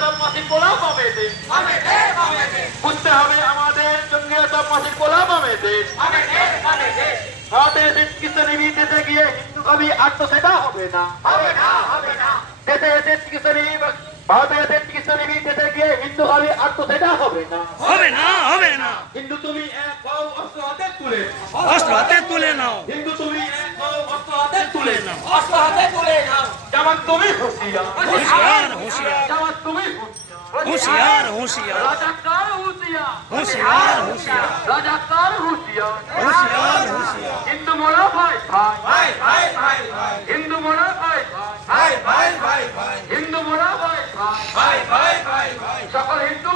জঙ্গিয়ত মাসিক গোলাম আহমেদের বুঝতে হবে আমাদের জঙ্গিয়ত মাসিক গোলাম আহমেদের ভারতের চিকিৎসা নিবি দেশে গিয়ে হিন্দু কবি আত্ম সেটা হবে না দেশে চিকিৎসা নিবি ভারতের চিকিৎসা নিবি দেশে গিয়ে হিন্দু কবি আত্ম সেটা হবে না হিন্দু তুমি এক হও অস্ত্র হাতে তুলে নাও হিন্দু তুমি এক হও অস্ত্র হাতে তুলে নাও জামাত তুমি হুঁশিয়ার জামাত তুমি হুঁশিয়ার রাজাকার হুঁশিয়ার রাজাকার হুঁশিয়ার হিন্দু মোরা ভাই হিন্দু মোরা ভাই হিন্দু মোরা ভাই সকল হিন্দু